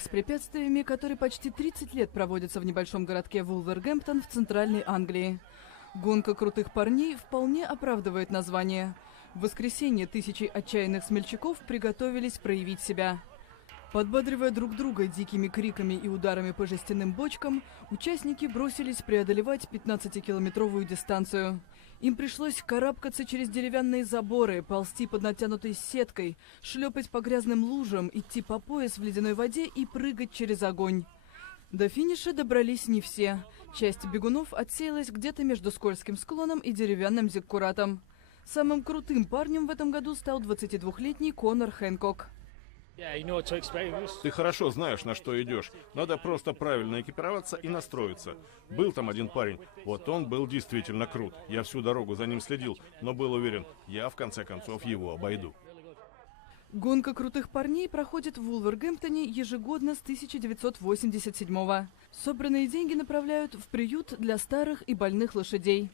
С препятствиями, которые почти 30 лет проводятся в небольшом городке Вулвергэмптон в центральной Англии. Гонка крутых парней вполне оправдывает название. В воскресенье тысячи отчаянных смельчаков приготовились проявить себя. Подбадривая друг друга дикими криками и ударами по жестяным бочкам, участники бросились преодолевать 15-километровую дистанцию. Им пришлось карабкаться через деревянные заборы, ползти под натянутой сеткой, шлепать по грязным лужам, идти по пояс в ледяной воде и прыгать через огонь. До финиша добрались не все. Часть бегунов отсеялась где-то между скользким склоном и деревянным зиккуратом. Самым крутым парнем в этом году стал 22-летний Конор Хэнкок. Ты хорошо знаешь, на что идешь. Надо просто правильно экипироваться и настроиться. Был там один парень. Вот он был действительно крут. Я всю дорогу за ним следил, но был уверен, я в конце концов его обойду. Гонка крутых парней проходит в Вулвергэмптоне ежегодно с 1987-го. Собранные деньги направляют в приют для старых и больных лошадей.